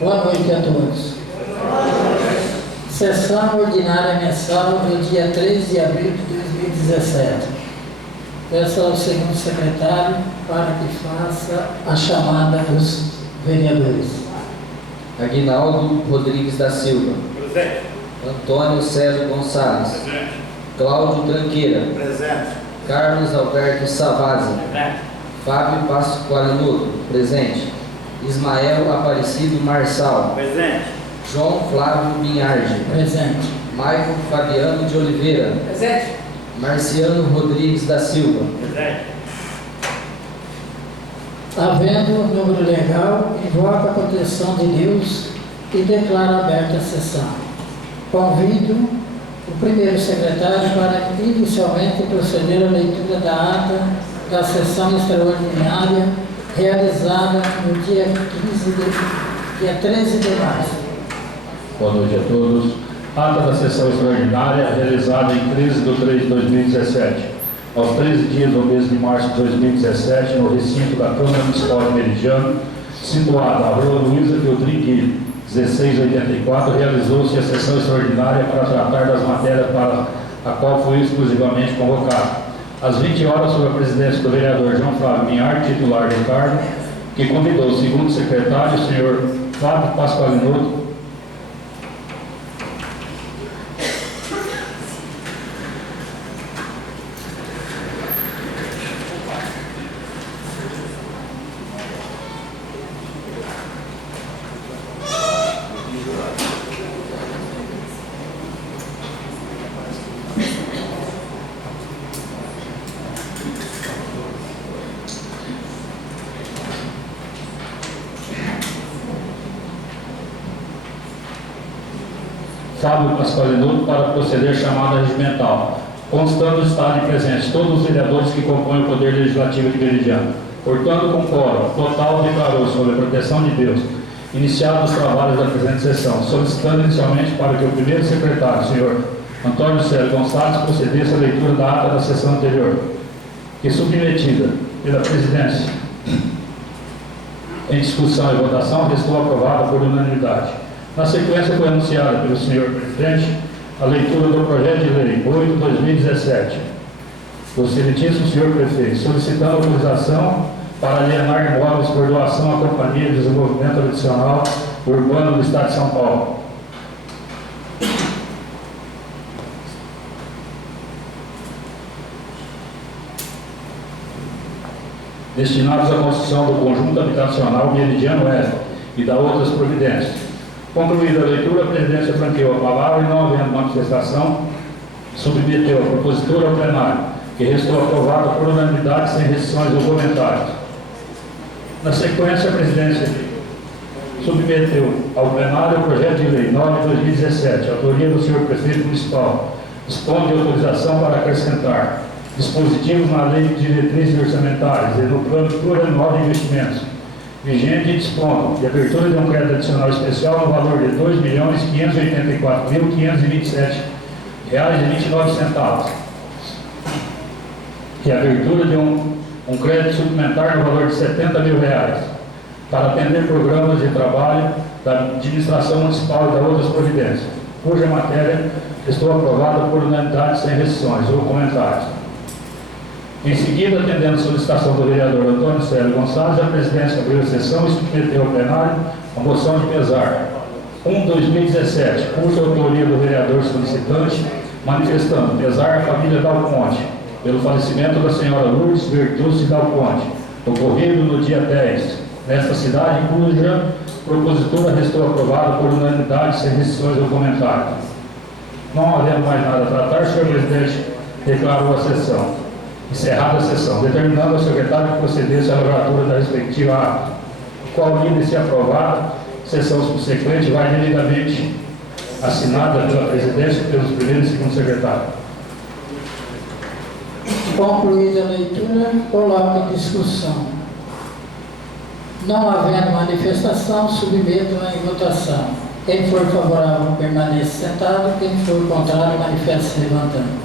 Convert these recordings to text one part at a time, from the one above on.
Boa noite a todos. Sessão ordinária mensal do dia 3 de abril de 2017. Peço ao segundo secretário para que faça a chamada dos vereadores. Aguinaldo Rodrigues da Silva. Presente. Antônio Célio Gonçalves. Presente. Cláudio Tranqueira. Presente. Carlos Alberto Savazzi. Presente. Fábio Pasqualinoto. Presente. Ismael Aparecido Marçal. Presente. João Flávio Binhardi. Presente. Maicon Fabiano de Oliveira. Presente. Marciano Rodrigues da Silva. Presente. Havendo número legal, invoco a proteção de Deus e declaro aberta a sessão. Convido o primeiro secretário para inicialmente proceder à leitura da ata da sessão extraordinária realizada no dia 13 de março. Boa noite a todos. Ata da sessão extraordinária realizada em 13 de 3 de 2017. Aos 13 dias do mês de março de 2017, no recinto da Câmara Municipal de Meridiano, situada na Rua Luísa Teodrigue, 1684, realizou-se a sessão extraordinária para tratar das matérias para a qual foi exclusivamente convocado. Às 20 horas, sob a presidência do vereador João Flávio Binhardi, titular do cargo, que convidou o segundo secretário, o senhor Fábio Pasqualinoto, Fábio Pasqualinoto para proceder à chamada regimental, constando o estado de presentes todos os vereadores que compõem o Poder Legislativo de Meridiano. Portanto, com quórum total, declarou, sob a proteção de Deus, iniciados os trabalhos da presente sessão, solicitando inicialmente para que o primeiro secretário, senhor Antônio Célio Gonçalves, procedesse à leitura da ata da sessão anterior, que, submetida pela presidência em discussão e votação, restou aprovada por unanimidade. Na sequência, foi anunciada pelo senhor presidente a leitura do projeto de lei 8/2017 do excelentíssimo senhor prefeito, solicitando autorização para alienar imóveis por doação à Companhia de Desenvolvimento Habitacional Urbano do Estado de São Paulo. Destinados à construção do conjunto habitacional Meridiano Oeste e da outras providências. Concluída a leitura, a presidência franqueou a palavra e, não havendo manifestação, submeteu a propositura ao plenário, que restou aprovada por unanimidade, sem restrições ou comentários. Na sequência, a presidência submeteu ao plenário o projeto de lei 9/2017, autoria do senhor prefeito municipal, dispõe de autorização para acrescentar dispositivos na lei de diretrizes orçamentárias e no plano plurianual de investimentos, vigente e dispondo de abertura de um crédito adicional especial no valor de R$ 2.584.527,29 e abertura de um crédito suplementar no valor de R$ 70 mil para atender programas de trabalho da administração municipal e da outras providências, cuja matéria estou aprovada por unanimidade sem restrições ou comentários. Em seguida, atendendo a solicitação do vereador Antônio Célio Gonçalves, a presidência abriu a sessão e submeteu ao plenário a moção de pesar 1/2017, cuja autoria do vereador solicitante, manifestando pesar à família Dal Ponte pelo falecimento da senhora Lourdes Bertucci Dal Ponte, ocorrido no dia 10, nesta cidade, cuja propositura restou aprovada por unanimidade, sem restrições ou comentários. Não havendo mais nada a tratar, o senhor presidente declarou a sessão. Encerrada a sessão, determinando ao secretário que procedesse à lavratura da respectiva ata, qual lida se aprovada, sessão subsequente vai devidamente assinada pela presidência e pelos primeiros e segundo secretários. Concluída a leitura, coloco em discussão. Não havendo manifestação, submeto-a em votação. Quem for favorável permaneça sentado, quem for contrário manifeste-se levantando.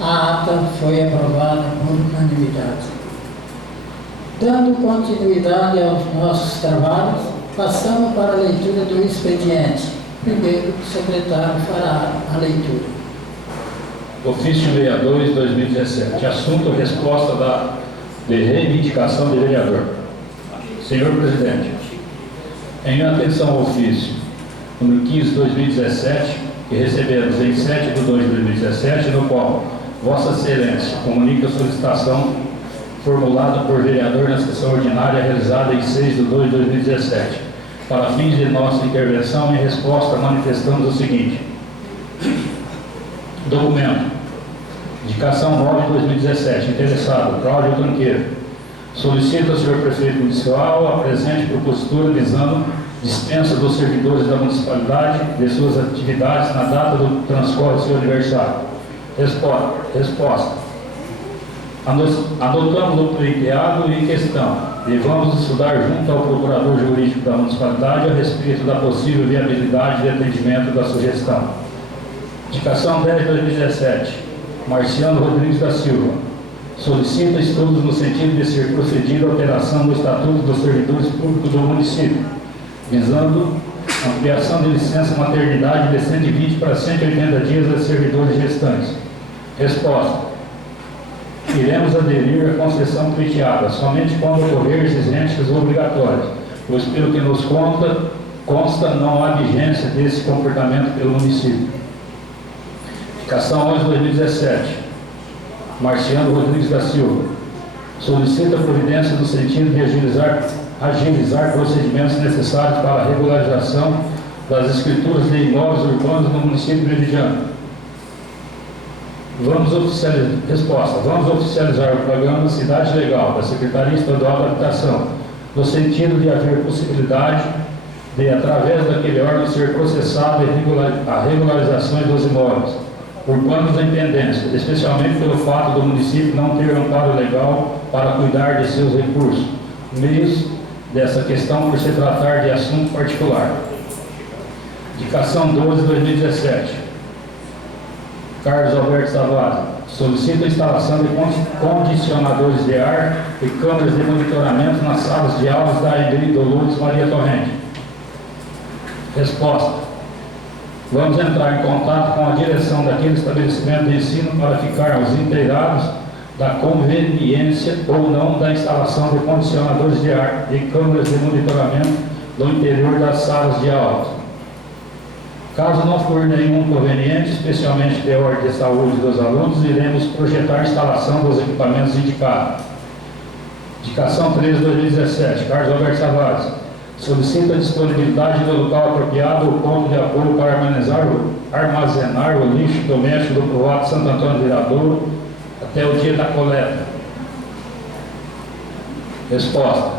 A ata foi aprovada por unanimidade. Dando continuidade aos nossos trabalhos, Passamos para a leitura do expediente. Primeiro, o secretário fará a leitura. Ofício 62/2017. Assunto: resposta de reivindicação de vereador. Senhor Presidente, em atenção ao ofício número 15/2017, que recebemos em 7/2/2017, no qual Vossa Excelência comunica a solicitação formulada por vereador na sessão ordinária realizada em 6/2/2017. Para fins de nossa intervenção, em resposta, manifestamos o seguinte: documento, indicação 9/2017, interessado, Cláudio Tranqueiro, solicita ao senhor prefeito municipal a presente propositura visando dispensa dos servidores da municipalidade de suas atividades na data do transcorre do seu aniversário. Resposta. Anotamos o pleiteado em questão e vamos estudar junto ao procurador jurídico da municipalidade a respeito da possível viabilidade de atendimento da sugestão. Indicação 10/2017, Marciano Rodrigues da Silva, solicita estudos no sentido de ser procedida a alteração do Estatuto dos Servidores Públicos do município, visando ampliação de licença maternidade de 120 para 180 dias a servidores gestantes. Resposta. Iremos aderir à concessão pleiteada somente quando ocorrer exigências obrigatórias, pois, pelo que nos consta, não há vigência desse comportamento pelo município. Indicação 11/2017, Marciano Rodrigues da Silva, solicita providência no sentido de agilizar procedimentos necessários para a regularização das escrituras de imóveis urbanos no município de Meridiano. Vamos oficializar o programa Cidade Legal da Secretaria Estadual da Habitação, no sentido de haver possibilidade de, através daquele órgão, ser processado a regularizações dos imóveis urbanos em pendência, especialmente pelo fato do município não ter amparo legal para cuidar de seus recursos, meios dessa questão por se tratar de assunto particular. Indicação 12/2017, Carlos Alberto Savazzi, solicita a instalação de condicionadores de ar e câmeras de monitoramento nas salas de aulas da EMBRI Dolores Maria Torrente. Resposta. Vamos entrar em contato com a direção daquele estabelecimento de ensino para ficarmos inteirados da conveniência ou não da instalação de condicionadores de ar e câmeras de monitoramento no interior das salas de aulas. Caso não for nenhum conveniente, especialmente de ordem de saúde dos alunos, iremos projetar a instalação dos equipamentos indicados. Indicação 13/2017, Carlos Alberto Savazzi, solicita a disponibilidade do local apropriado ou ponto de apoio para armazenar o lixo doméstico do povoado Santo Antônio do Viradouro até o dia da coleta. Resposta.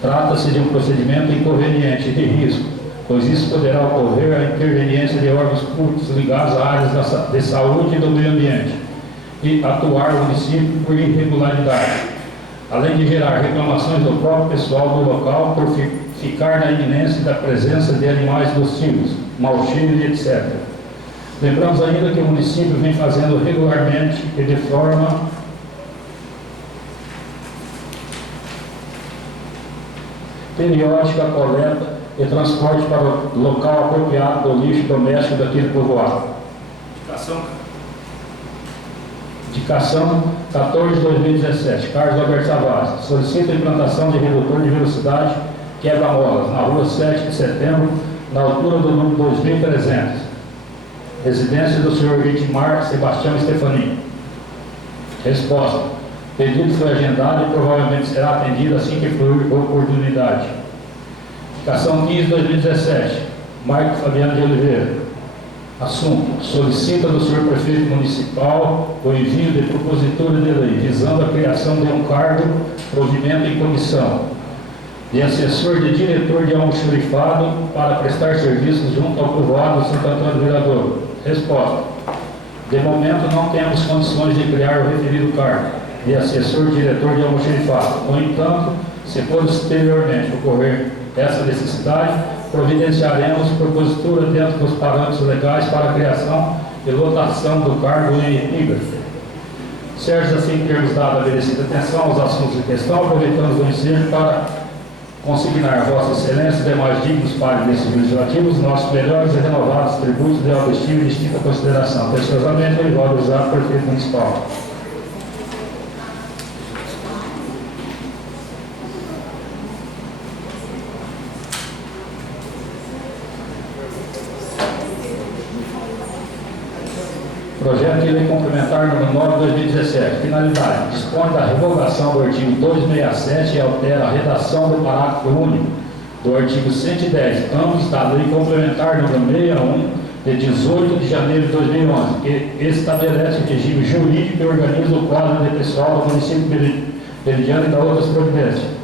Trata-se de um procedimento inconveniente e de risco, pois isso poderá ocorrer a interveniência de órgãos públicos ligados a áreas de saúde e do meio ambiente e atuar o município por irregularidade, além de gerar reclamações do próprio pessoal do local por ficar na iminência da presença de animais nocivos, mau cheiro e etc. Lembramos ainda que o município vem fazendo regularmente e de forma periódica a coleta e transporte para o local apropriado do lixo doméstico daquele povoado. Indicação 14/2017, Carlos Alberto Savazzi, solicita a implantação de redutor de velocidade quebra-molas na rua 7 de setembro, na altura do número 2300, residência do senhor Vitimar Sebastião Stefanin. Resposta. Pedido foi agendado e provavelmente será atendido assim que for oportunidade. Indicação 15/2017, Marco Fabiano de Oliveira. Assunto. Solicita do senhor prefeito municipal o envio de propositura de lei visando a criação de um cargo, provimento em comissão, de assessor de diretor de almoxarifado para prestar serviços junto ao povoado Santo Antônio do Viradouro. Resposta. De momento não temos condições de criar o referido cargo de assessor diretor de almoxarifado. No entanto, se posteriormente ocorrer essa necessidade, providenciaremos propositura dentro dos parâmetros legais para a criação e lotação do cargo em epígrafe. Certos assim termos dado a merecida atenção aos assuntos em questão, aproveitamos o ensejo para consignar a Vossa Excelência e demais dignos pares desses legislativos nossos melhores e renovados tributos de autoestima e distinta consideração. Atenciosamente, Orivaldo Exato, Prefeito Municipal. Projeto de Lei Complementar número 9/2017. Finalidade: dispõe da revogação do artigo 267 e altera a redação do parágrafo único do artigo 110, ambos da Lei Complementar número 61, de 18 de janeiro de 2011, que estabelece o regime jurídico e organiza o quadro de pessoal do município meridiano e da outras providências.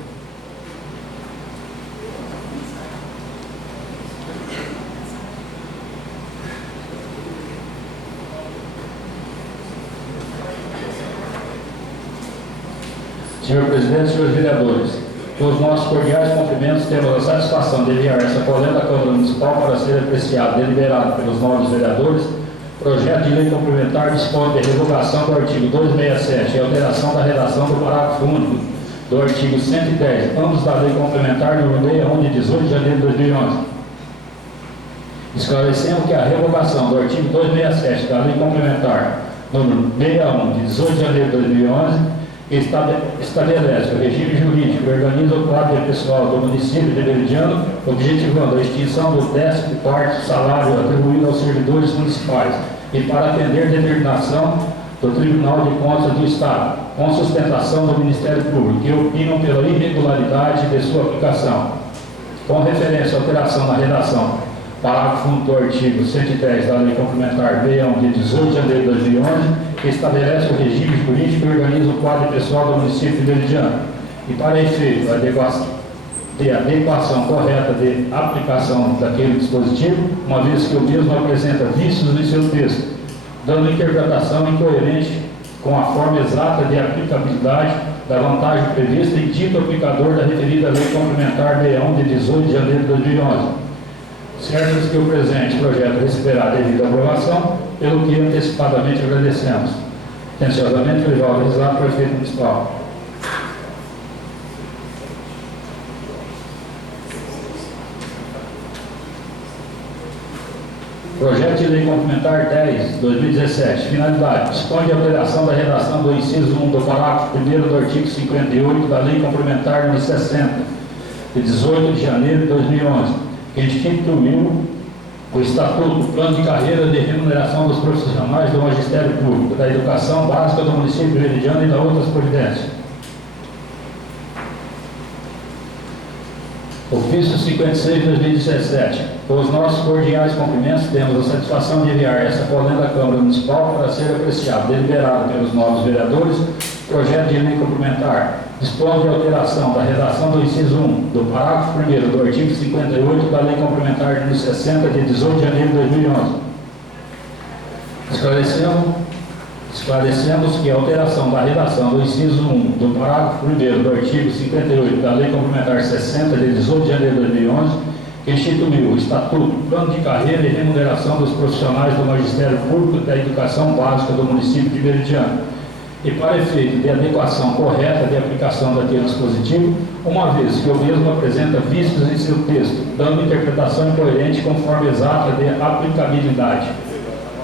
Senhor Presidente, senhores vereadores, com os nossos cordiais cumprimentos, temos a satisfação de enviar essa colega da Câmara Municipal para ser apreciado e deliberado pelos nobres vereadores. Projeto de lei complementar dispõe de revogação do artigo 267 e alteração da redação do parágrafo único do artigo 110, ambos da lei complementar número 61 de 18 de janeiro de 2011. Esclarecemos que a revogação do artigo 267 da lei complementar número 61 de 18 de janeiro de 2011 estabelece o regime jurídico e organiza o quadro pessoal do município de Meridiano, objetivando a extinção do 14º salário atribuído aos servidores municipais e para atender determinação do Tribunal de Contas do Estado, com sustentação do Ministério Público, que opinam pela irregularidade de sua aplicação. Com referência à alteração na redação parágrafo 1 do artigo 110 da Lei Complementar 61 de 18 de janeiro de 2011, que estabelece o regime jurídico e organiza o quadro pessoal do município de Meridiano. E para efeito de adequação correta de aplicação daquele dispositivo, uma vez que o mesmo apresenta vícios em seu texto, dando interpretação incoerente com a forma exata de aplicabilidade da vantagem prevista em dito aplicador da referida Lei Complementar 61 de 18 de janeiro de 2011. Certos que o presente projeto receberá devido à aprovação, pelo que antecipadamente agradecemos. Atenciosamente, Orivaldo Exato, Prefeito Municipal. Projeto de Lei Complementar 10/2017. Finalidade: dispõe de alteração da redação do inciso 1 do parágrafo 1º do artigo 58 da Lei Complementar número 60, de 18 de janeiro de 2011, que instituiu o Estatuto, o Plano de Carreira de Remuneração dos Profissionais do Magistério Público, da Educação Básica do município de Meridiano e da outras providências. Ofício 56/2017. Com os nossos cordiais cumprimentos, temos a satisfação de enviar essa colega da Câmara Municipal para ser apreciado, deliberado pelos novos vereadores, projeto de lei complementar. Dispõe de alteração da redação do inciso 1 do parágrafo 1º do artigo 58 da Lei Complementar número 60 de 18 de janeiro de 2011. Esclarecemos que a alteração da redação do inciso 1 do parágrafo 1º do artigo 58 da Lei Complementar 60 de 18 de janeiro de 2011, que instituiu o Estatuto, Plano de Carreira e Remuneração dos Profissionais do Magistério Público e da Educação Básica do município de Meridiano, e para efeito de adequação correta de aplicação daquele dispositivo, uma vez que o mesmo apresenta vícios em seu texto, dando interpretação incoerente conforme exata de aplicabilidade.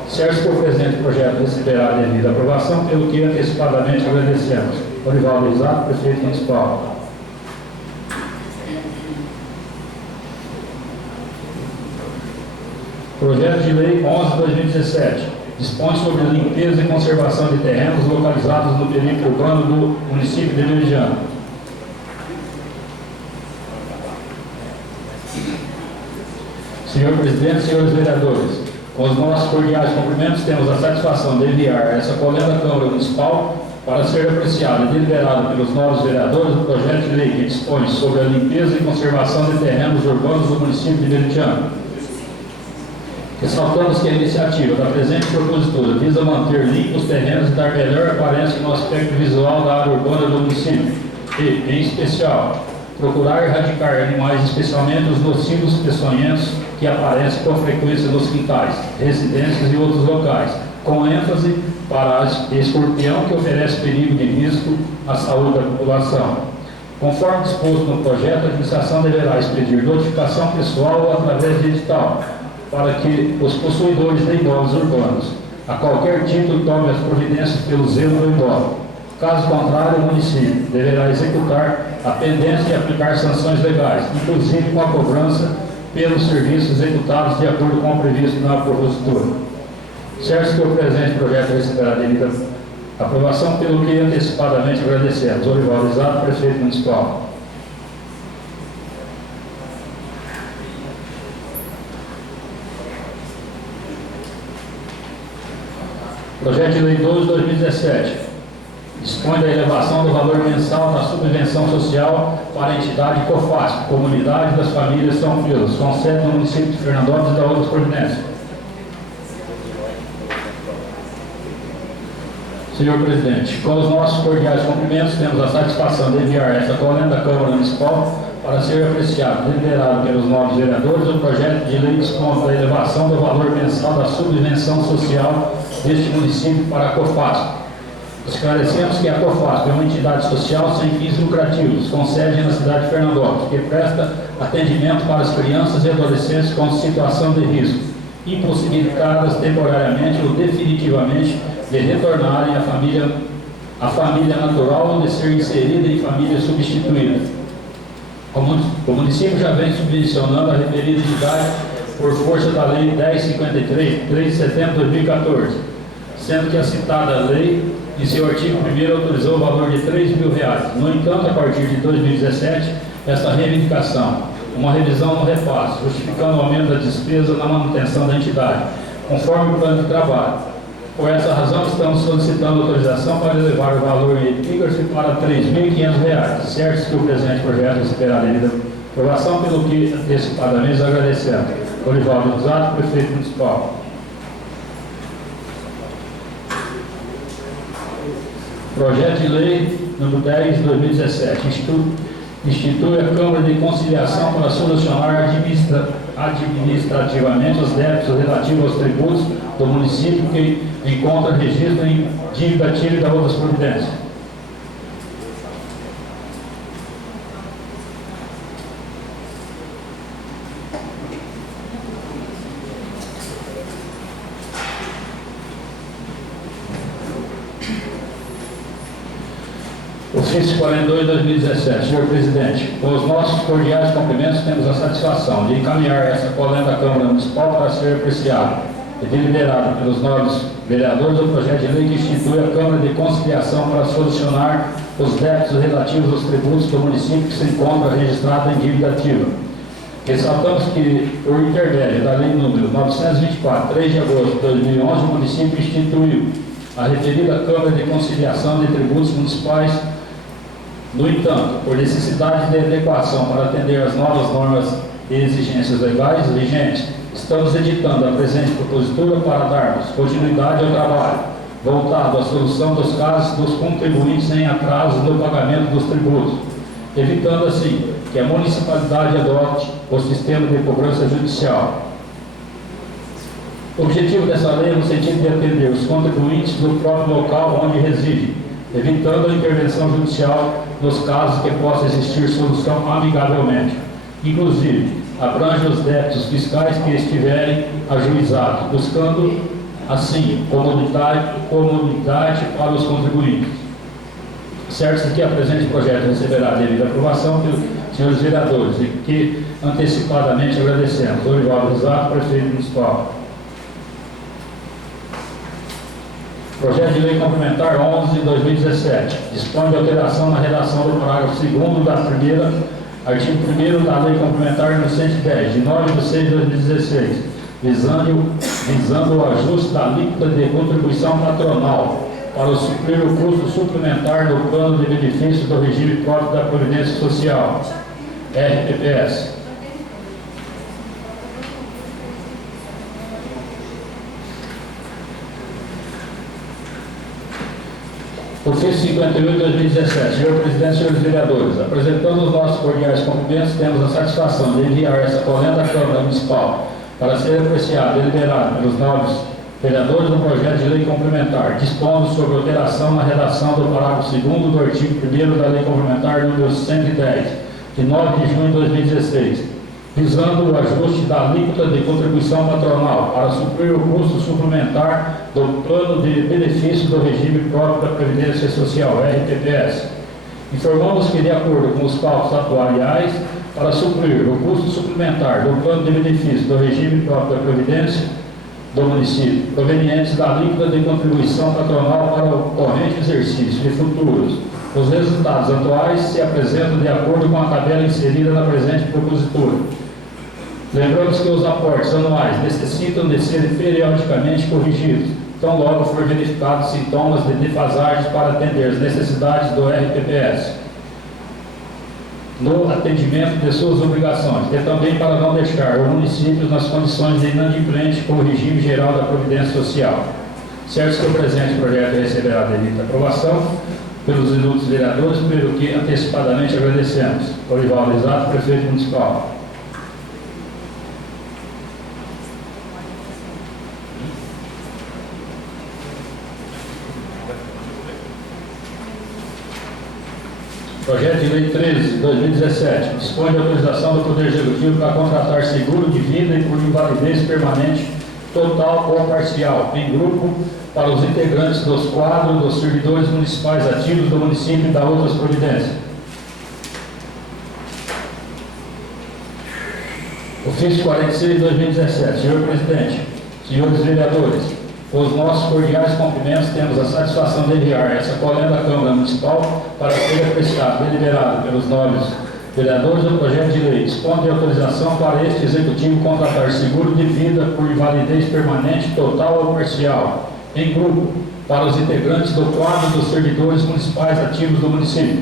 Certo que o presente projeto receberá a devida aprovação, pelo que antecipadamente agradecemos. Orivaldo Exato, Prefeito Municipal. Projeto de Lei 11/2017. Dispõe sobre a limpeza e conservação de terrenos localizados no perímetro urbano do município de Meridiano. Senhor Presidente, senhores vereadores, com os nossos cordiais cumprimentos, temos a satisfação de enviar essa colega da Câmara Municipal para ser apreciado e deliberado pelos novos vereadores o projeto de lei que dispõe sobre a limpeza e conservação de terrenos urbanos do município de Meridiano. Ressaltamos que a iniciativa da presente propositura visa manter limpos os terrenos e dar melhor aparência no aspecto visual da área urbana do município e, em especial, procurar erradicar animais, especialmente os nocivos peçonhentos que aparecem com frequência nos quintais, residências e outros locais, com ênfase para a escorpião que oferece perigo de risco à saúde da população. Conforme disposto no projeto, a administração deverá expedir notificação pessoal ou através de edital, para que os possuidores de imóveis urbanos, a qualquer título, tomem as providências pelo zelo do imóvel. Caso contrário, o município deverá executar a pendência e aplicar sanções legais, inclusive com a cobrança pelos serviços executados de acordo com o previsto na propositura. Certo que o presente projeto receberá devida aprovação, pelo que antecipadamente agradecemos. Olivaldo Exato, prefeito municipal. Projeto de Lei 12/2017 dispõe da elevação do valor mensal da subvenção social para a entidade COFASP, Comunidade das Famílias São Filos, com sede no município de Fernandópolis e da outras providências. Senhor presidente, com os nossos cordiais cumprimentos, temos a satisfação de enviar esta colenda da Câmara Municipal para ser apreciado e deliberado pelos nobres vereadores o projeto de lei dispõe da elevação do valor mensal da subvenção social deste município para a COFASP. Esclarecemos que a COFASP é uma entidade social sem fins lucrativos, com sede na cidade de Fernandópolis, que presta atendimento para as crianças e adolescentes com situação de risco, impossibilitadas temporariamente ou definitivamente de retornarem à família natural ou de ser inserida em família substituída. O município já vem subvencionando a referida entidade por força da Lei 1053, 3 de setembro de 2014, sendo que a citada lei, em seu artigo 1º, autorizou o valor de R$3.000. No entanto, a partir de 2017, esta reivindicação, uma revisão no repasse, justificando o aumento da despesa na manutenção da entidade, conforme o plano de trabalho. Por essa razão, estamos solicitando autorização para elevar o valor em epígrafe para R$3.500, certo que o presente projeto receberá devida aprovação, pelo que antecipadamente agradecemos. Olivaldo Exato, prefeito municipal. Projeto de lei número 10 de 2017 institui a Câmara de Conciliação para solucionar administrativamente os débitos relativos aos tributos do município que encontra registro em dívida ativa e da outras providências. Ofício 42/2017. Senhor presidente, com os nossos cordiais cumprimentos, temos a satisfação de encaminhar essa colenda à Câmara Municipal para ser apreciada e deliberada pelos nobres vereadores o projeto de lei que institui a Câmara de Conciliação para solucionar os débitos relativos aos tributos do município que se encontra registrado em dívida ativa. Ressaltamos que, por intermédio da Lei número 924, 3 de agosto de 2011, o município instituiu a referida Câmara de Conciliação de Tributos Municipais. No entanto, por necessidade de adequação para atender às novas normas e exigências legais vigentes, estamos editando a presente propositura para darmos continuidade ao trabalho, voltado à solução dos casos dos contribuintes em atraso no pagamento dos tributos, evitando assim que a municipalidade adote o sistema de cobrança judicial. O objetivo dessa lei é no sentido de atender os contribuintes do próprio local onde residem, evitando a intervenção judicial nos casos que possa existir solução amigavelmente. Inclusive, abrange os débitos fiscais que estiverem ajuizados, buscando, assim, comodidade para os contribuintes. Certo que a presente projeto receberá devida aprovação pelos senhores vereadores e que antecipadamente agradecemos. Olivaldo Exato, prefeito municipal. Projeto de Lei Complementar 11 de 2017 dispõe de alteração na redação do parágrafo 2º da primeira, artigo 1º da Lei Complementar número 110, de 9 de 6 de 2016, visando o ajuste da alíquota de contribuição patronal para suprir o custo suplementar do plano de benefícios do regime próprio da Previdência Social, RPPS. Ofício 58 de 2017. Senhor presidente, senhores vereadores, apresentando os nossos cordiais cumprimentos, temos a satisfação de enviar essa colenda à Câmara Municipal para ser apreciada e deliberada pelos nobres Vereadores, do projeto de lei complementar, dispondo sobre alteração na redação do parágrafo 2º do artigo 1º da Lei Complementar número 110, de 9 de junho de 2016, visando o ajuste da alíquota de contribuição patronal para suprir o custo suplementar do plano de benefício do regime próprio da Previdência Social, RPPS. Informamos que, de acordo com os cálculos atuariais, para suprir o custo suplementar do plano de benefício do regime próprio da Previdência do município, provenientes da alíquota de contribuição patronal para o corrente exercício e futuros, os resultados atuais se apresentam de acordo com a tabela inserida na presente propositura. Lembramos que os aportes anuais necessitam de serem periodicamente corrigidos, tão logo for verificados sintomas de defasagem para atender as necessidades do RPPS no atendimento de suas obrigações, e também para não deixar os municípios nas condições de inadimplente com o regime geral da Previdência Social. Certo que o presente projeto receberá a devida aprovação pelos ilustres vereadores, pelo que antecipadamente agradecemos. Orivaldo Exato, prefeito municipal. Projeto de Lei 13, 2017, dispõe de autorização do Poder Executivo para contratar seguro de vida e por invalidez permanente, total ou parcial, em grupo, para os integrantes dos quadros dos servidores municipais ativos do município e da outras providências. Ofício 46, 2017. Senhor Presidente, senhores vereadores, com os nossos cordiais cumprimentos, temos a satisfação de enviar essa colenda à Câmara Municipal para ser apreciado, deliberado pelos nobres vereadores do projeto de lei. Dispõe de autorização para este Executivo contratar seguro de vida por invalidez permanente, total ou parcial, em grupo, para os integrantes do quadro dos servidores municipais ativos do município.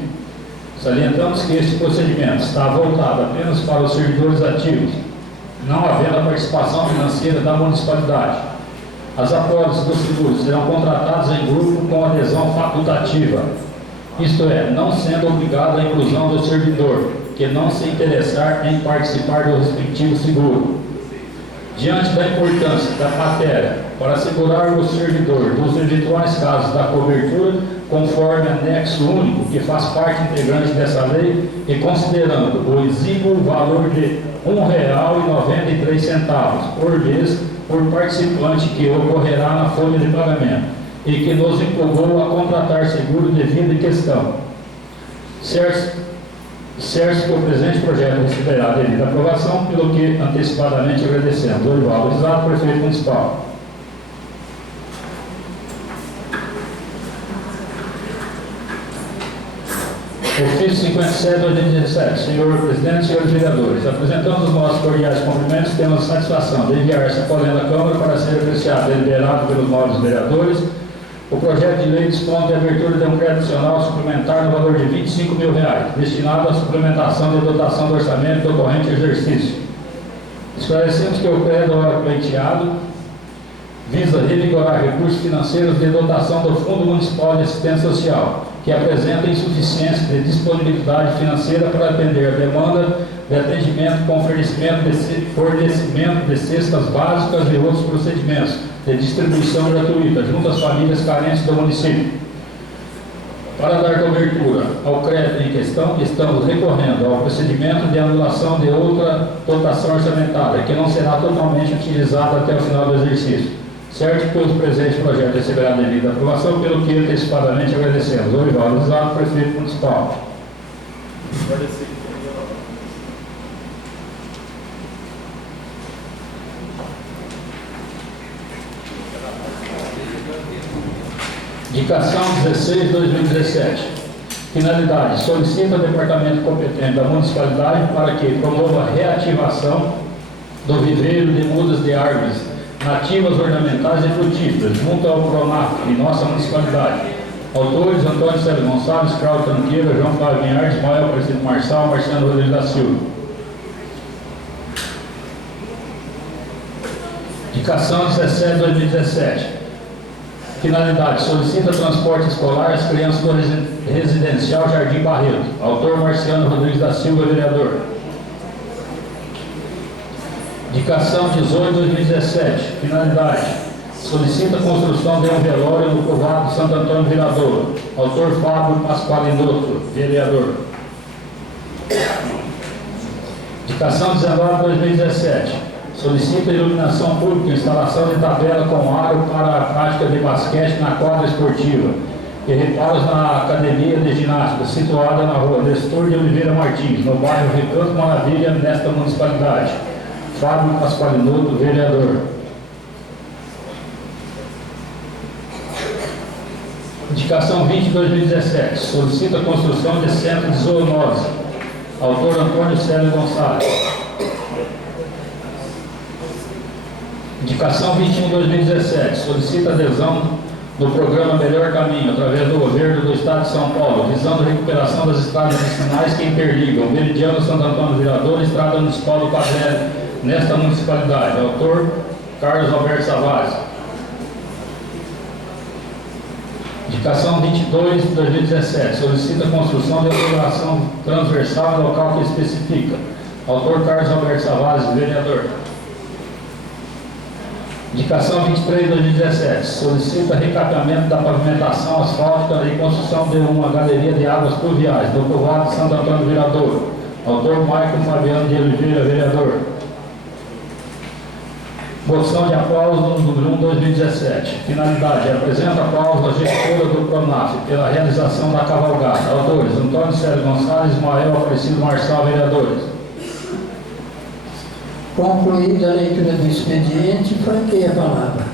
Salientamos que este procedimento está voltado apenas para os servidores ativos, não havendo a participação financeira da municipalidade. As apólices dos seguros serão contratadas em grupo com adesão facultativa, isto é, não sendo obrigado à inclusão do servidor, que não se interessar em participar do respectivo seguro. Diante da importância da matéria para assegurar o servidor dos eventuais casos da cobertura, conforme anexo único que faz parte integrante dessa lei, e considerando o exíguo valor de R$ 1,93 por mês por participante que ocorrerá na folha de pagamento e que nos empolgou a contratar seguro de vida em questão. Certo que o presente projeto receberá a devida aprovação, pelo que antecipadamente agradecemos. Orivaldo Exato, prefeito municipal. Ofício 57, 2017. Senhor Presidente, senhores vereadores, apresentando os nossos cordiais cumprimentos, temos a satisfação de enviar essa colenda à Câmara para ser apreciado e deliberado pelos nobres vereadores. O projeto de lei dispõe de abertura de um crédito adicional suplementar no valor de R$ 25 mil, destinado à suplementação de dotação do orçamento do corrente exercício. Esclarecemos que o crédito pleiteado visa revigorar recursos financeiros de dotação do Fundo Municipal de Assistência Social, que apresenta insuficiência de disponibilidade financeira para atender a demanda de atendimento com fornecimento de cestas básicas e outros procedimentos de distribuição gratuita junto às famílias carentes do município. Para dar cobertura ao crédito em questão, estamos recorrendo ao procedimento de anulação de outra dotação orçamentária, que não será totalmente utilizada até o final do exercício. Certo que o presente projeto receberá a devida aprovação, pelo que antecipadamente agradecemos. Orivaldo Exato, prefeito municipal. Indicação 16/2017. Finalidade: solicita ao departamento competente da municipalidade para que promova a reativação do viveiro de mudas de árvores nativas, ornamentais e frutíferas, junto ao PRONAF, em nossa municipalidade. Autores: Antônio Célio Gonçalves, Cláudio Tranqueira, João Flávio Vinhard, Ismael Aparecido Marçal, Marciano Rodrigues da Silva. Indicação 17/2017. Finalidade: solicita transporte escolar às crianças do residencial Jardim Barreto. Autor: Marciano Rodrigues da Silva, vereador. Indicação 18/2017. Finalidade: solicita a construção de um velório no povoado Santo Antônio Viradouro. Autor Fábio Pasqualinoto, vereador. Indicação 19/2017. Solicita iluminação pública, instalação de tabela com aro para a prática de basquete na quadra esportiva e reparos na academia de ginástica, situada na rua Nestor de Oliveira Martins, no bairro Recanto Maravilha, nesta municipalidade. Fábio Pasqualinoto, vereador. Indicação 20/2017. Solicita a construção de centro de zoonose. Autor Antônio Célio Gonçalves. Indicação 21/2017. Solicita adesão do programa Melhor Caminho, através do governo do Estado de São Paulo, visando a recuperação das estradas vicinais que interligam Meridiano Santo Antônio Viradouro e Estrada Municipal do Cadré, nesta municipalidade. Autor Carlos Alberto Savazzi. Indicação 22/2017. Solicita a construção de elevação transversal no local que especifica. Autor Carlos Alberto Savazzi, vereador. Indicação 23/2017. Solicita recapeamento da pavimentação asfáltica e construção de uma galeria de águas pluviais no povoado Santo Antônio Viradouro. Autor Maicon Fabiano de Oliveira, vereador. Moção de aplauso número 1/2017. Finalidade: apresenta aplauso à gestora do PRONAF pela realização da cavalgada. Autores: Antônio Célio Gonçalves, Ismael Aparecido Marçal, vereadores. Concluída a leitura do expediente, franqueia a palavra.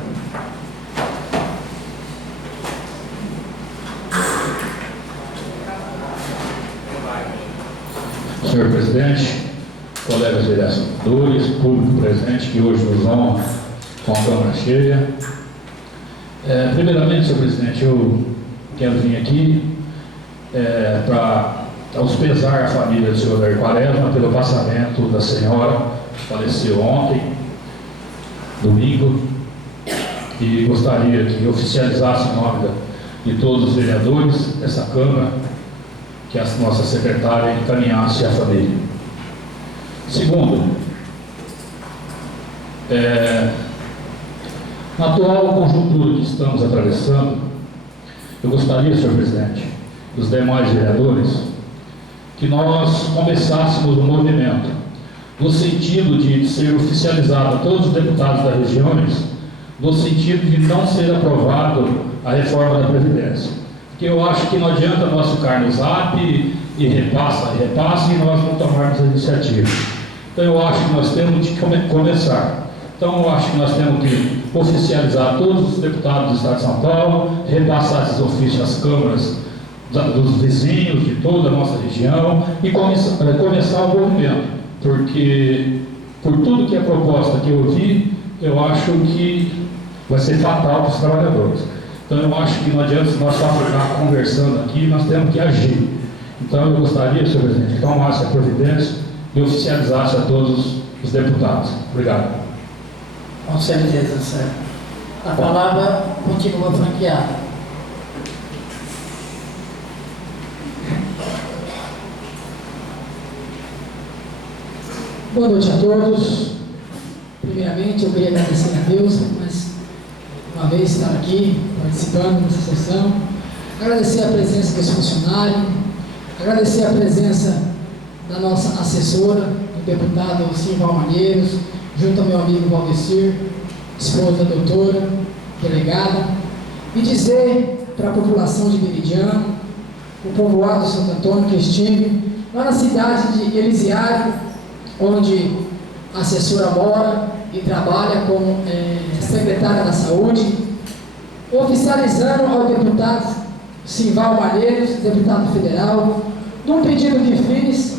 Senhor presidente, colegas vereadores, público presente que hoje nos honra com a Câmara cheia. Primeiramente, senhor presidente, eu quero vir aqui para hospedar a família do senhor Dair Quaresma pelo passamento da senhora, que faleceu ontem, domingo, e gostaria que oficializasse em nome de todos os vereadores dessa Câmara que a nossa secretária encaminhasse à família. Segundo, na atual conjuntura que estamos atravessando, eu gostaria, senhor presidente, e os demais vereadores, que nós começássemos um movimento no sentido de ser oficializado a todos os deputados das regiões, no sentido de não ser aprovado a reforma da Previdência. Porque eu acho que não adianta nós ficar no zap e repassa e nós não tomarmos a iniciativa. Então eu acho que nós temos que começar. Então eu acho que nós temos que oficializar todos os deputados do Estado de São Paulo, repassar esses ofícios às câmaras dos vizinhos de toda a nossa região e começar o movimento. Porque por tudo que é proposta que eu vi, eu acho que vai ser fatal para os trabalhadores. Então eu acho que não adianta nós só ficar conversando aqui, nós temos que agir. Então eu gostaria, senhor presidente, que tomasse a providência e oficializasse a todos os deputados. Obrigado. Com certeza, senhor. A palavra continua franqueada. Boa noite a todos. Primeiramente, eu queria agradecer a Deus por mais uma vez estar aqui participando dessa sessão. Agradecer a presença dos funcionários, agradecer a presença da nossa assessora, do deputado Silval Malheiros, junto ao meu amigo Valdecir, esposa da doutora, delegada, e dizer para a população de Meridiano, o povoado de Santo Antônio, que estive lá na cidade de Elisiário, onde a assessora mora e trabalha como secretária da Saúde, oficializando ao deputado Silval Malheiros, deputado federal, num pedido que fiz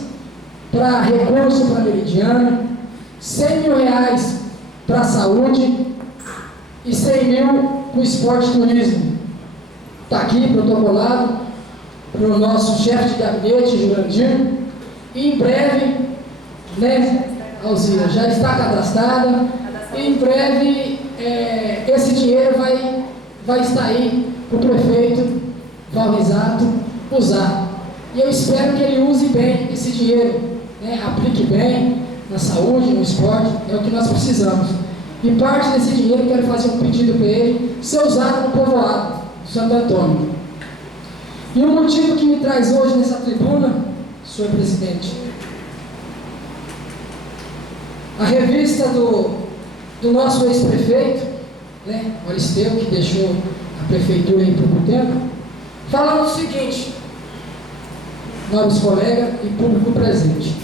para recurso para Meridiano, R$100 mil para a saúde e 100 mil para o esporte e turismo. Está aqui protocolado para o nosso chefe de gabinete, Jurandir, e em breve, né, Alzira, já está cadastrada, e em breve esse dinheiro vai estar aí para o prefeito Valrisato usar. E eu espero que ele use bem esse dinheiro, né, aplique bem na saúde, no esporte, é o que nós precisamos. E parte desse dinheiro, quero fazer um pedido para ele, ser usado no povoado de Santo Antônio. E o motivo que me traz hoje nessa tribuna, senhor presidente, a revista do nosso ex-prefeito, né, Maristeu, que deixou a prefeitura aí por muito tempo, falando o seguinte, nobres colegas e público presente: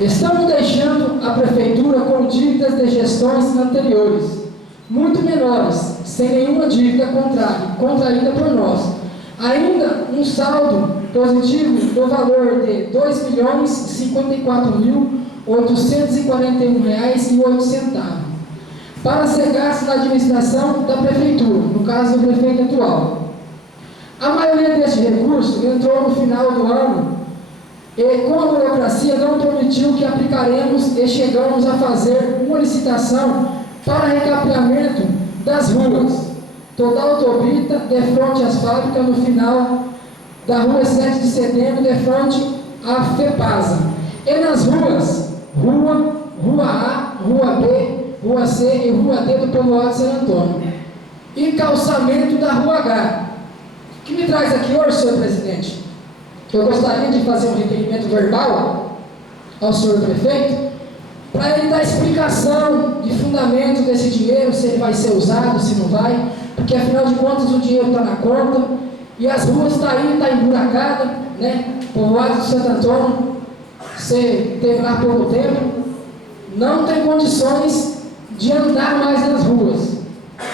estamos deixando a prefeitura com dívidas de gestões anteriores, muito menores, sem nenhuma dívida contraída por nós. Ainda um saldo positivo do valor de R$ 2.054.841,08 para ser gasto na administração da prefeitura, no caso do prefeito atual. A maioria deste recurso entrou no final do ano e, com a burocracia, não permitiu que aplicaremos e chegamos a fazer uma licitação para recapeamento das ruas. Toda a autopista de frente às fábricas no final da rua 7 de setembro, de frente à FEPASA. E nas ruas, Rua A, Rua B, Rua C e Rua D do povoado de San Antônio. E calçamento da Rua H. O que me traz aqui hoje, senhor presidente? Eu gostaria de fazer um requerimento verbal ao senhor prefeito, para ele dar explicação de fundamento desse dinheiro, se ele vai ser usado, se não vai, porque afinal de contas o dinheiro está na conta, e as ruas estão aí, está emburacada, né? Povoado de Santo Antônio, você teve lá há pouco tempo, não tem condições de andar mais nas ruas.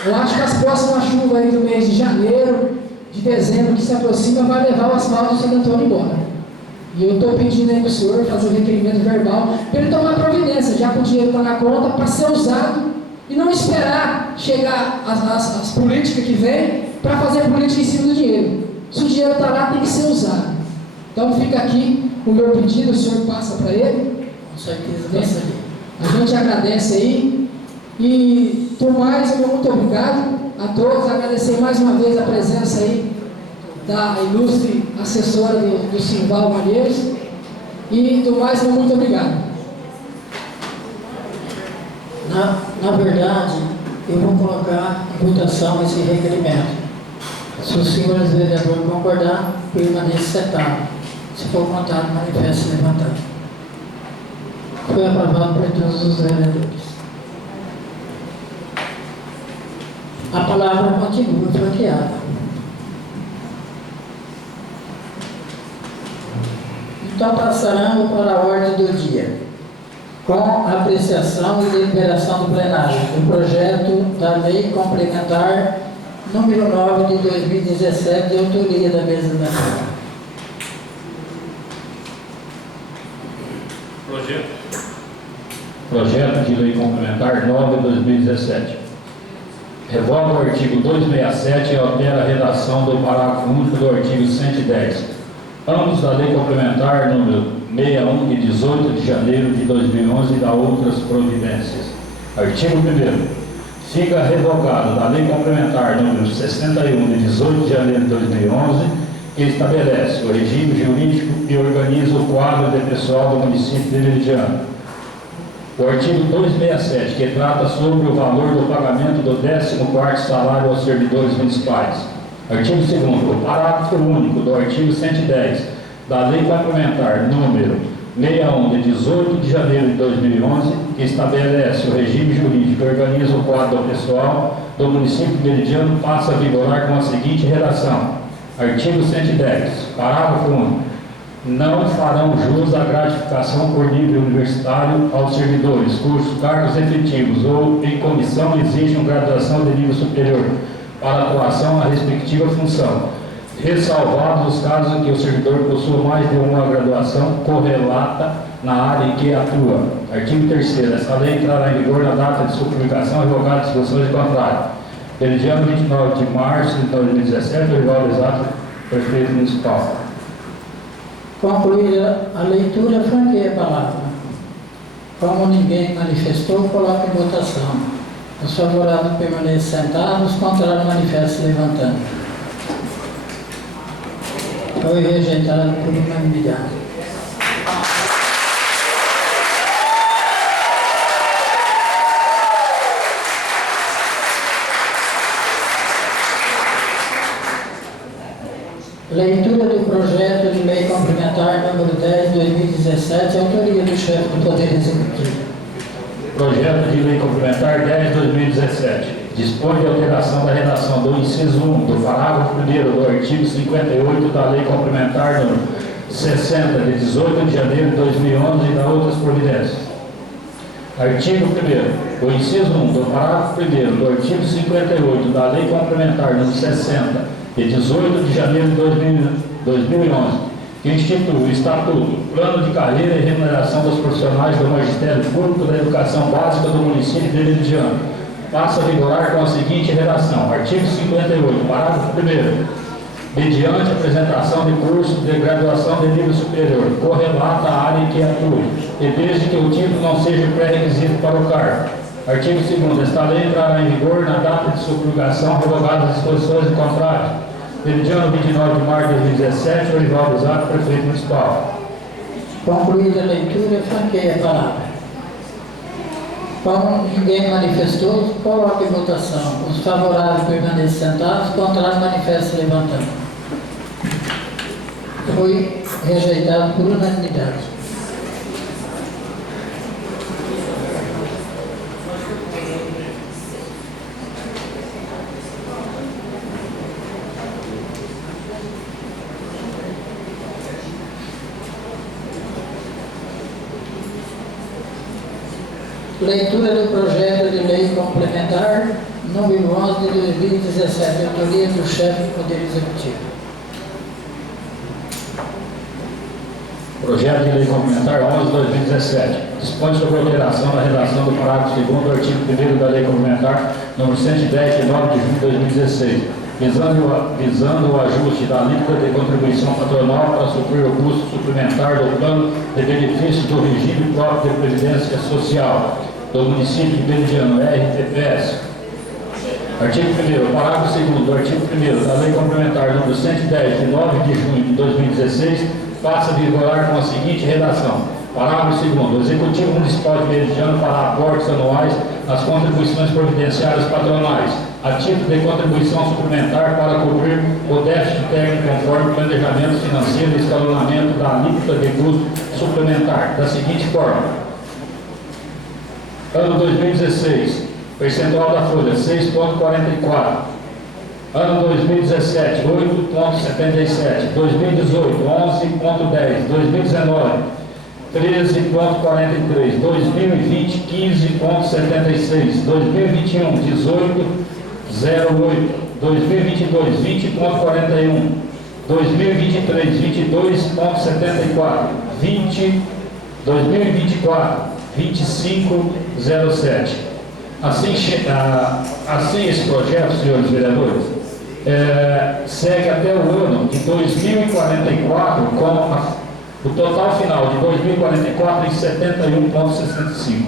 Eu acho que as próximas chuvas aí do mês de janeiro, de dezembro, que se aproxima, vai levar o asfalto de Santo Antônio embora. E eu estou pedindo aí para o senhor fazer um requerimento verbal para ele tomar providência, já que o dinheiro está na conta, para ser usado e não esperar chegar as políticas que vêm para fazer política em cima do dinheiro. Se o dinheiro está lá, tem que ser usado. Então fica aqui o meu pedido, o senhor passa para ele. Com certeza, dessa ali. A gente agradece aí. E por mais, meu muito obrigado a todos. Agradecer mais uma vez a presença aí da ilustre assessora do Simval Malheiros. E do mais, meu muito obrigado. Na verdade, eu vou colocar em votação esse requerimento. Se os senhores vereadores concordar, permaneça sentado. Se for contado, manifeste levantado. Foi aprovado por todos os vereadores. A palavra continua franqueada. Então passaremos para a ordem do dia, com a apreciação e deliberação do plenário do projeto da Lei Complementar número 9 de 2017, de autoria da mesa da Câmara. Projeto de Lei Complementar 9 de 2017. Revoga o artigo 267 e altera a redação do parágrafo único do artigo 110. Ambos da Lei Complementar número 61, de 18 de janeiro de 2011 e da outras providências. Artigo 1º. Fica revogado da Lei Complementar número 61, de 18 de janeiro de 2011, que estabelece o regime jurídico e organiza o quadro de pessoal do município de Meridiano. O artigo 267, que trata sobre o valor do pagamento do 14º salário aos servidores municipais. Artigo 2º, o parágrafo único do artigo 110 da Lei Complementar número 61, de 18 de janeiro de 2011, que estabelece o regime jurídico e organiza o quadro pessoal do município de Meridiano, passa a vigorar com a seguinte redação. Artigo 110, parágrafo único. Não farão jus à gratificação por nível universitário aos servidores cujos cargos efetivos ou em comissão exijam graduação de nível superior para atuação na respectiva função, ressalvados os casos em que o servidor possua mais de uma graduação correlata na área em que atua. Artigo 3º. Essa lei entrará em vigor na data de sua publicação, revogada de disposições de contrário. Meridiano, 29 de março de 2017, Orivaldo Exato, prefeito municipal. Concluída a leitura, franqueia a palavra. Como ninguém manifestou, coloque em votação. Os favoráveis permaneçam sentados, os contrários manifestem levantando. Foi rejeitado por unanimidade. Leitura do projeto de lei complementar número 10 de 2017, autoria do chefe do Poder Executivo. Projeto de lei complementar 10 de 2017. Dispõe de alteração da redação do inciso 1 do parágrafo 1º do artigo 58 da lei complementar número 60 de 18 de janeiro de 2011 e da outras providências. Artigo 1º. O inciso 1 do parágrafo 1º do artigo 58 da lei complementar número 60 de 18 de janeiro de 2011, que institui o Estatuto, Plano de Carreira e Remuneração dos Profissionais do Magistério Público da Educação Básica do município de Meridiano, passa a vigorar com a seguinte redação. Artigo 58, parágrafo 1º. Mediante apresentação de curso de graduação de nível superior, correlata à área em que atue, e desde que o título não seja pré-requisito para o cargo. Artigo 2º. Esta lei entrará em vigor na data de sua publicação, revogadas as disposições em contrário. Meridiano, 29 de março de 2017, Orivaldo Zato, prefeito municipal. Concluída a leitura, franqueia a palavra. Como ninguém manifestou, coloque em votação. Os favoráveis permaneçam sentados, contrário manifestam levantando. Foi rejeitado por unanimidade. Leitura do projeto de lei complementar número 11 de 2017, autoria do chefe do Poder Executivo. Projeto de lei complementar 11 de 2017. Dispõe sobre a alteração da redação do parágrafo 2º do artigo 1º da lei complementar número 110 de 9 de junho de 2016, visando o ajuste da alíquota de contribuição patronal para suprir o custo suplementar do plano de benefícios do regime próprio de previdência social do município de Meridiano, RTPS. Artigo 1º, parágrafo 2º do artigo 1º da lei complementar número 110 de 9 de junho de 2016 passa a vigorar com a seguinte redação. Parágrafo 2º. O Executivo Municipal de Meridiano fará aportes anuais nas contribuições providenciárias patronais, a título de contribuição suplementar para cobrir o déficit técnico conforme planejamento financeiro e escalonamento da alíquota de custo suplementar, da seguinte forma. Ano 2016, percentual da folha 6,44. Ano 2017, 8,77. 2018, 11,10. 2019, 13,43. 2020, 15,76. 2021, 18,08. 2022, 20,41. 2023, 22,74. 2024, 25,07. Assim, esse projeto, senhores vereadores, segue até o ano de 2044, com o total final de 2044 em 71,65.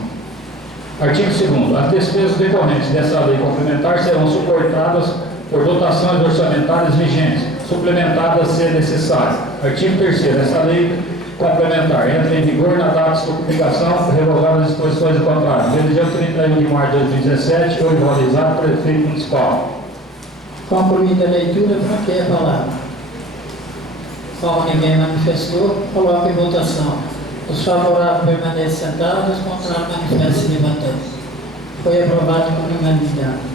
Artigo 2º. As despesas decorrentes dessa lei complementar serão suportadas por dotações orçamentárias vigentes, suplementadas se necessário. Artigo 3º. Essa lei complementar entra em vigor na data de sua publicação, revogadas as disposições em contrário. Meridiano, 31 de março de 2017, Orivaldo Zato, prefeito municipal. Concluída a leitura, franqueia a palavra. Como ninguém manifestou, coloque em votação. Os favoráveis permanecem sentados, os contrários manifestam levantando. Foi aprovado por unanimidade.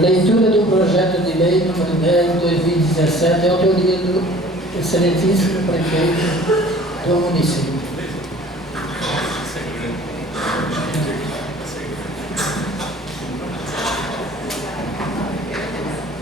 Leitura do projeto de lei número 10 de 2017, autoria do excelentíssimo prefeito do município.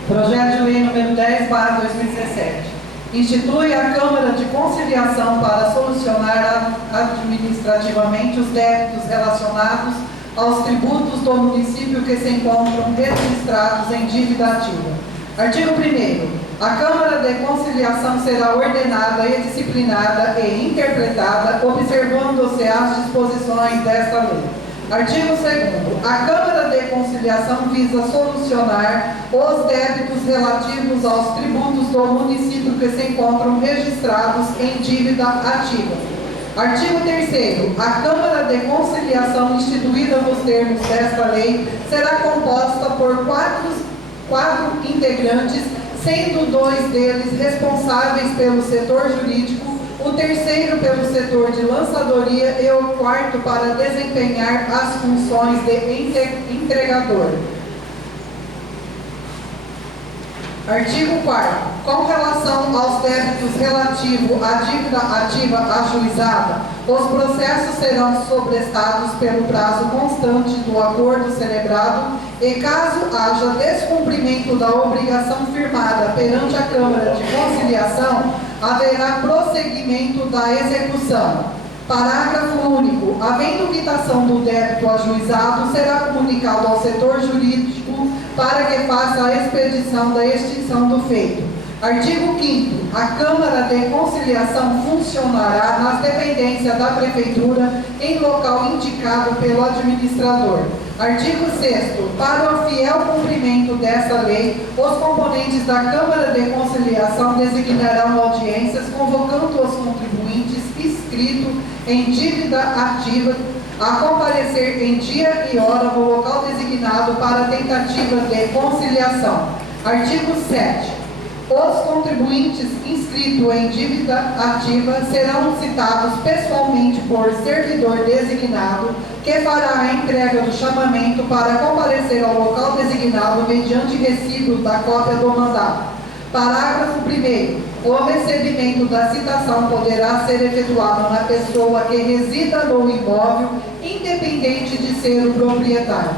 Projeto de lei número 10/2017. Institui a Câmara de Conciliação para solucionar administrativamente os débitos relacionados aos tributos do município que se encontram registrados em dívida ativa. Artigo 1º. A Câmara de Conciliação será ordenada e disciplinada e interpretada, observando-se as disposições desta lei. Artigo 2º. A Câmara de Conciliação visa solucionar os débitos relativos aos tributos do município que se encontram registrados em dívida ativa. Artigo 3º. A Câmara de Conciliação instituída nos termos desta lei será composta por 4 integrantes, sendo 2 deles responsáveis pelo setor jurídico, o terceiro pelo setor de lançadoria e o quarto para desempenhar as funções de entregador. Artigo 4º. Com relação aos débitos relativos à dívida ativa ajuizada, os processos serão sobrestados pelo prazo constante do acordo celebrado e, caso haja descumprimento da obrigação firmada perante a Câmara de Conciliação, haverá prosseguimento da execução. Parágrafo único. Havendo quitação do débito ajuizado, será comunicado ao setor jurídico para que faça a expedição da extinção do feito. Artigo 5º. A Câmara de Conciliação funcionará nas dependências da Prefeitura em local indicado pelo administrador. Artigo 6º. Para o fiel cumprimento dessa lei, os componentes da Câmara de Conciliação designarão audiências, convocando os contribuintes inscritos em dívida ativa a comparecer em dia e hora no local designado para tentativa de conciliação. Artigo 7º. Os contribuintes inscritos em dívida ativa serão citados pessoalmente por servidor designado, que fará a entrega do chamamento para comparecer ao local designado mediante recibo da cópia do mandato. Parágrafo 1º. O recebimento da citação poderá ser efetuado na pessoa que resida no imóvel, independente de ser o proprietário.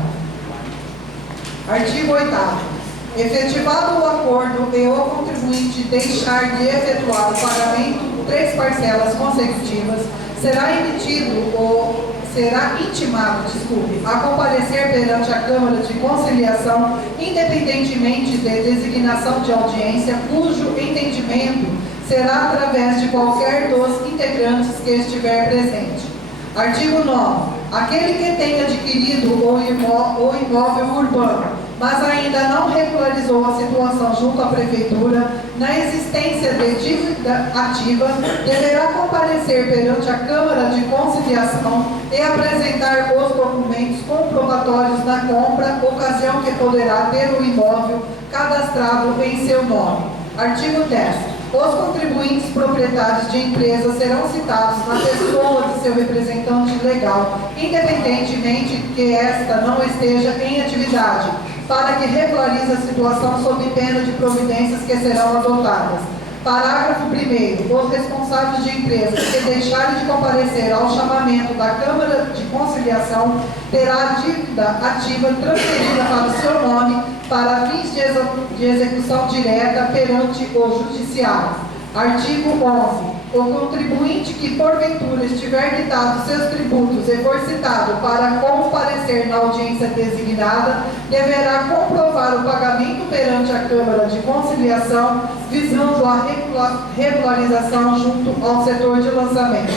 Artigo 8º. Efetivado o acordo e o contribuinte deixar de efetuar o pagamento de 3 parcelas consecutivas, será intimado a comparecer perante a Câmara de Conciliação, independentemente de designação de audiência, cujo entendimento será através de qualquer dos integrantes que estiver presente. Artigo 9. Aquele que tenha adquirido o imóvel urbano, mas ainda não regularizou a situação junto à Prefeitura, na existência de dívida ativa, deverá comparecer perante a Câmara de Conciliação e apresentar os documentos comprobatórios da compra, ocasião que poderá ter o imóvel cadastrado em seu nome. Artigo 10. Os contribuintes proprietários de empresas serão citados na pessoa de seu representante legal, independentemente que esta não esteja em atividade, para que regularize a situação sob pena de providências que serão adotadas. Parágrafo 1º. Os responsáveis de empresas que deixarem de comparecer ao chamamento da Câmara de Conciliação terá a dívida ativa transferida para o seu nome para fins de execução direta perante o Judiciário. Artigo 11. O contribuinte que porventura estiver quitado seus tributos e for citado para comparecer na audiência designada, deverá comprovar o pagamento perante a Câmara de Conciliação, visando a regularização junto ao setor de lançamento.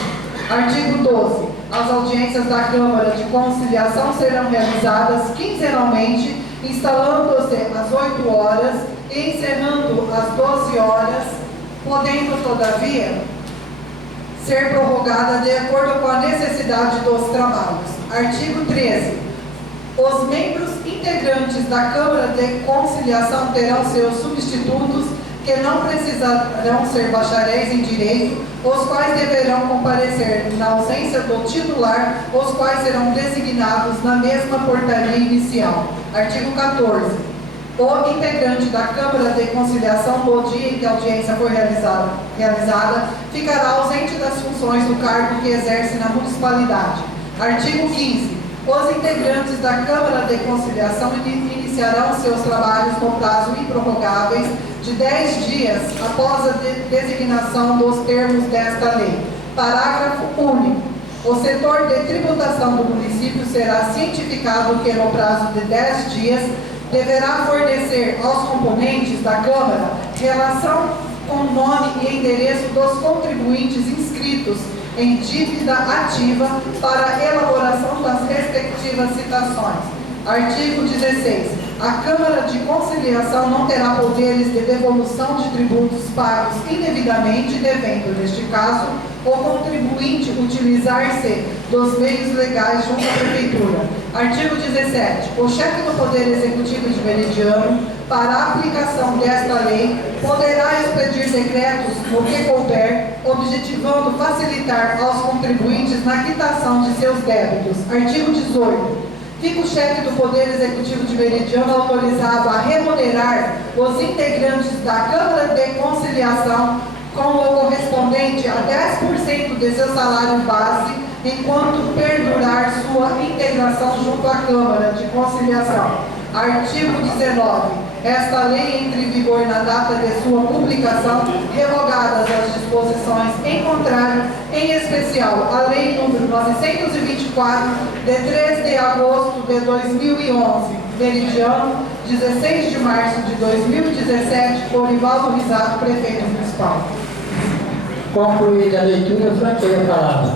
Artigo 12. As audiências da Câmara de Conciliação serão realizadas quinzenalmente, instalando-se às 8 horas e encerrando às 12 horas, podendo, todavia, ser prorrogada de acordo com a necessidade dos trabalhos. Artigo 13. Os membros integrantes da Câmara de Conciliação terão seus substitutos, que não precisarão ser bacharéis em direito, os quais deverão comparecer na ausência do titular, os quais serão designados na mesma portaria inicial. Artigo 14. O integrante da Câmara de Conciliação, no dia em que a audiência for realizada, ficará ausente das funções do cargo que exerce na municipalidade. Artigo 15. Os integrantes da Câmara de Conciliação iniciarão seus trabalhos no prazo improrrogáveis de 10 dias após a designação dos termos desta lei. Parágrafo único. O setor de tributação do município será cientificado que, no prazo de 10 dias, deverá fornecer aos componentes da Câmara relação com nome e endereço dos contribuintes inscritos em dívida ativa para a elaboração das respectivas citações. Artigo 16. A Câmara de Conciliação não terá poderes de devolução de tributos pagos indevidamente, devendo, neste caso, o contribuinte utilizar-se dos meios legais junto à Prefeitura. Artigo 17. O chefe do Poder Executivo de Meridiano, para a aplicação desta lei, poderá expedir decretos no que couber, objetivando facilitar aos contribuintes na quitação de seus débitos. Artigo 18. Fica o chefe do Poder Executivo de Meridiano autorizado a remunerar os integrantes da Câmara de Conciliação com o correspondente a 10% de seu salário base, enquanto perdurar sua integração junto à Câmara de Conciliação. Artigo 19. Esta lei entra em vigor na data de sua publicação, revogadas as disposições em contrário, em especial a Lei nº 924, de 3 de agosto de 2011, Meridiano, 16 de março de 2017, Orivaldo Risato, Prefeito Municipal. Concluída a leitura, franqueio a palavra.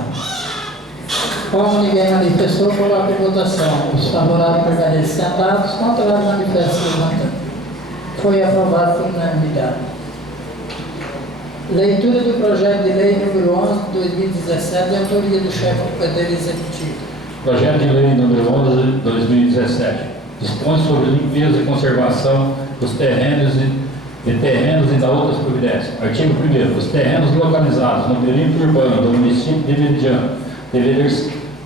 Como ninguém manifestou, coloco em votação. Os favoráveis permanecem sentados, contrários manifestam levantando. Foi aprovado por unanimidade. Leitura do projeto de lei número 11 de 2017, de autoria do chefe do Poder Executivo. Projeto de lei número 11 de 2017 dispõe sobre limpeza e conservação dos terrenos e da outras providências. Artigo 1º. Os terrenos localizados no perímetro urbano do município de Meridiano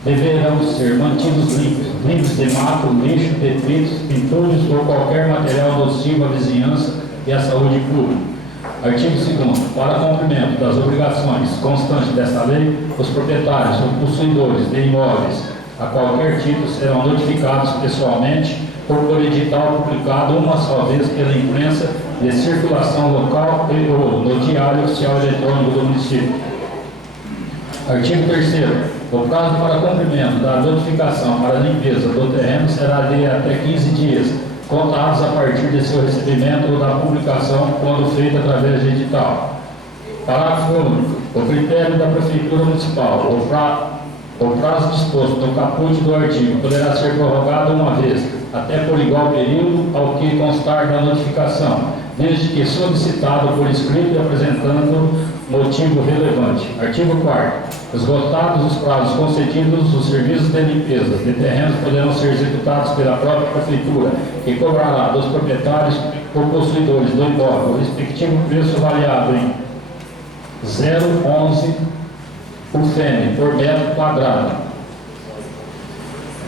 deverão ser mantidos livres de mato, lixo, detritos, entulhos ou qualquer material nocivo à vizinhança e à saúde pública. Artigo 2º. Para cumprimento das obrigações constantes desta lei, os proprietários ou possuidores de imóveis a qualquer título serão notificados pessoalmente ou por edital publicado uma só vez pela imprensa de circulação local ou no Diário Oficial Eletrônico do município. Artigo 3º. O prazo para cumprimento da notificação para a limpeza do terreno será de até 15 dias, contados a partir de seu recebimento ou da publicação, quando feita através de edital. Parágrafo único. O critério da Prefeitura Municipal, o prazo disposto no caput do artigo, poderá ser prorrogado uma vez, até por igual período ao que constar da notificação, desde que solicitado por escrito e apresentando motivo relevante. Artigo 4º. Esgotados os prazos concedidos, os serviços de limpeza de terrenos poderão ser executados pela própria Prefeitura, que cobrará dos proprietários ou possuidores do imóvel o respectivo preço avaliado em 0,11 UFM por metro quadrado.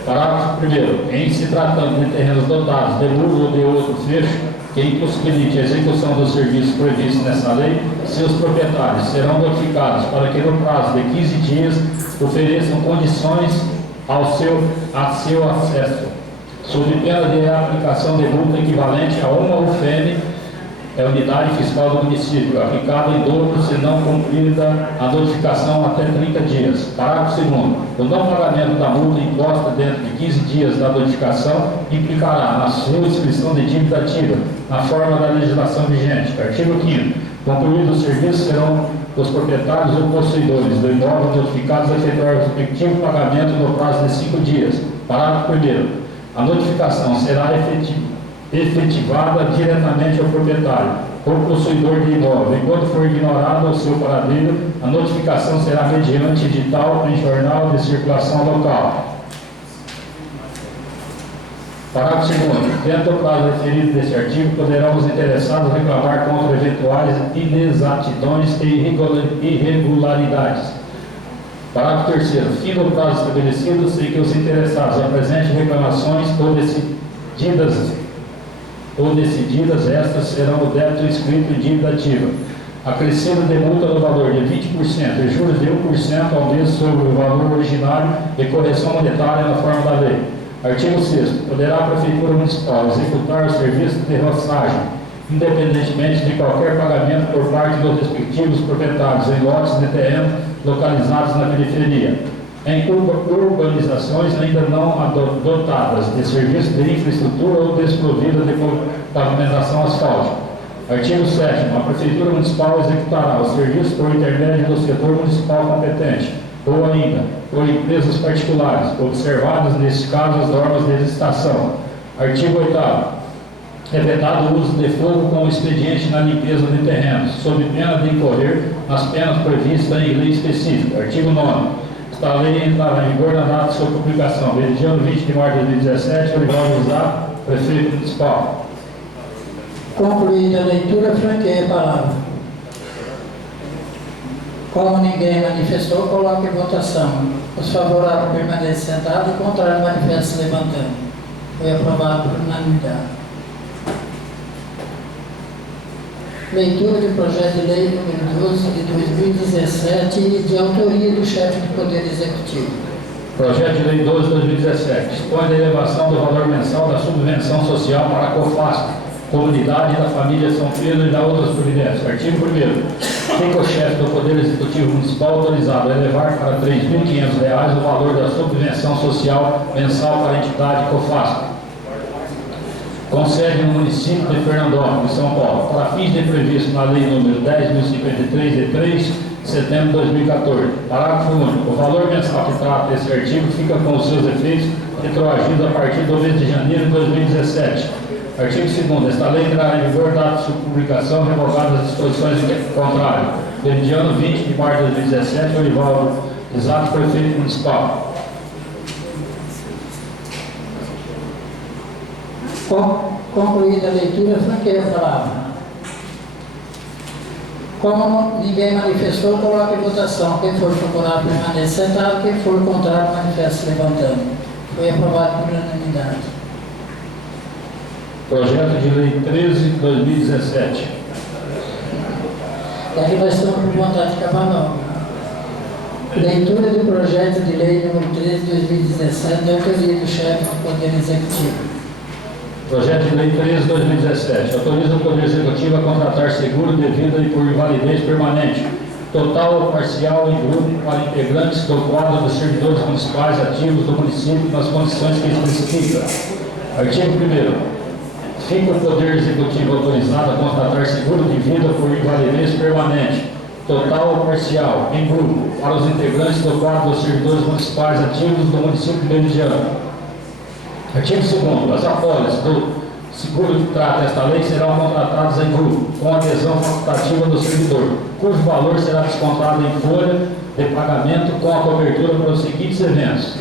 Parágrafo 1º. Em se tratando de terrenos dotados de muro ou de outro fecho que impossibilite a execução dos serviços previstos nessa lei, seus proprietários serão notificados para que, no prazo de 15 dias, ofereçam condições a seu acesso, sob pena de aplicação de multa equivalente a uma UFM, unidade fiscal do município, aplicada em dobro se não cumprida a notificação até 30 dias. Parágrafo 2º. O não pagamento da multa imposta dentro de 15 dias da notificação implicará na sua inscrição de dívida ativa, na forma da legislação vigente. Artigo 5º. Concluídos os serviços, serão os proprietários ou possuidores do imóvel notificados a efetuar o respectivo pagamento no prazo de 5 dias. Parágrafo 1º. A notificação será efetivada diretamente ao proprietário ou possuidor de imóvel. Enquanto for ignorado o seu paradeiro, a notificação será mediante edital em jornal de circulação local. Parágrafo 2º. Dentro do prazo referido deste artigo, poderão os interessados reclamar contra eventuais inexatidões e irregularidades. Parágrafo 3º. Fim do prazo estabelecido, sem que os interessados apresentem reclamações ou decididas, estas serão o débito inscrito em dívida ativa, acrescido de multa no valor de 20% e juros de 1% ao mês sobre o valor originário e correção monetária na forma da lei. Artigo 6º. Poderá a Prefeitura Municipal executar o serviço de roçagem, independentemente de qualquer pagamento por parte dos respectivos proprietários em lotes de terreno localizados na periferia, em urbanizações ainda não dotadas de serviço de infraestrutura ou desprovidas de pavimentação asfáltica. Artigo 7º. A Prefeitura Municipal executará os serviços por intermédio do setor municipal competente, ou ainda por empresas particulares, observadas neste caso as normas de licitação. Artigo 8º. É vedado o uso de fogo com expediente na limpeza de terrenos, sob pena de incorrer nas penas previstas em lei específica. Artigo 9. Esta lei entrará em vigor na data de sua publicação. Veridiano 20 de março de 2017, Orivaldo Zá, prefeito municipal. Concluída a leitura, franqueia a palavra. Como ninguém manifestou, coloque em votação. Os favoráveis permanecem sentados e contrários manifestam levantando. Foi aprovado por unanimidade. Leitura do projeto de lei número 12 de 2017, de autoria do chefe do Poder Executivo. Projeto de lei 12 de 2017 dispõe da elevação do valor mensal da subvenção social para a COFASP, Comunidade da Família São Pedro e da outras providências. Artigo 1º. Fica o chefe do Poder Executivo Municipal autorizado a elevar para R$ 3.500 o valor da subvenção social mensal para a entidade COFASP. Com sede no município de Fernandópolis, São Paulo, para fins de previsto na Lei nº 10.053, de 3 de setembro de 2014. Parágrafo único. O valor mensal que trata esse artigo fica com os seus efeitos retroagidos a partir do mês de janeiro de 2017. Artigo 2º. Esta lei entrará em vigor data de sua publicação, revogadas as disposições contrárias. Veridiano 20 de março de 2017, Orivaldo Zá, prefeito municipal. Concluída a leitura, franqueia a palavra. Como ninguém manifestou, coloque em votação. Quem for favorável permanece sentado, quem for contrário manifeste levantando. Foi aprovado por unanimidade. Projeto de lei 13 de 2017. E aqui nós estamos por vontade de acabar logo. Leitura do projeto de lei número 13 de 2017, de autoria do chefe do Poder Executivo. Projeto de lei 13 de 2017 autoriza o Poder Executivo a contratar seguro devido e por invalidez permanente, total ou parcial em grupo para integrantes do quadro dos servidores municipais ativos do município nas condições que especifica. Artigo 1º. Fica o Poder Executivo autorizado a contratar seguro de vida por invalidez permanente, total ou parcial, em grupo, para os integrantes do quadro dos servidores municipais ativos do município de Veridiano. Artigo 2º. As apólices do seguro que trata esta lei serão contratadas em grupo, com adesão facultativa do servidor, cujo valor será descontado em folha de pagamento com a cobertura para os seguintes eventos: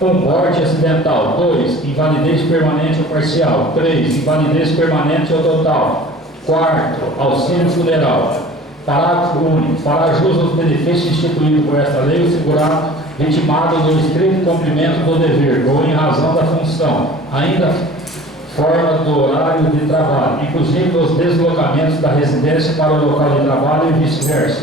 1. Morte acidental. 2. Invalidez permanente ou parcial. 3. Invalidez permanente ou total. 4. Auxílio funeral. Parágrafo único. Fará jus aos benefícios instituídos por esta lei o segurado vitimado no estrito cumprimento do dever ou em razão da função, ainda fora do horário de trabalho, inclusive os deslocamentos da residência para o local de trabalho e vice-versa.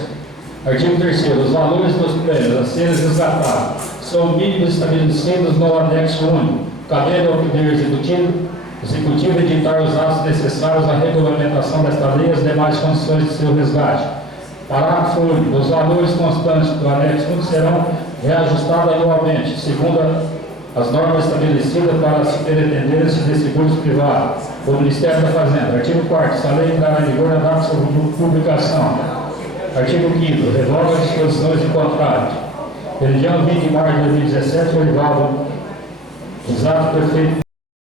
Artigo 3º. Os valores dos prêmios a serem resgatados são mínimos estabelecidos no anexo único, cabendo ao Poder Executivo editar os atos necessários à regulamentação desta lei e as demais condições de seu resgate. Parágrafo único. Os valores constantes do anexo único serão reajustados anualmente, segundo as normas estabelecidas para a superintendência de seguros privados do Ministério da Fazenda. Artigo 4º. Esta lei entrará em vigor na data de sua publicação. Artigo 5º. Revoga as disposições de contrato. Veridiano 20 de março de 2017, Orivaldo Zá, prefeito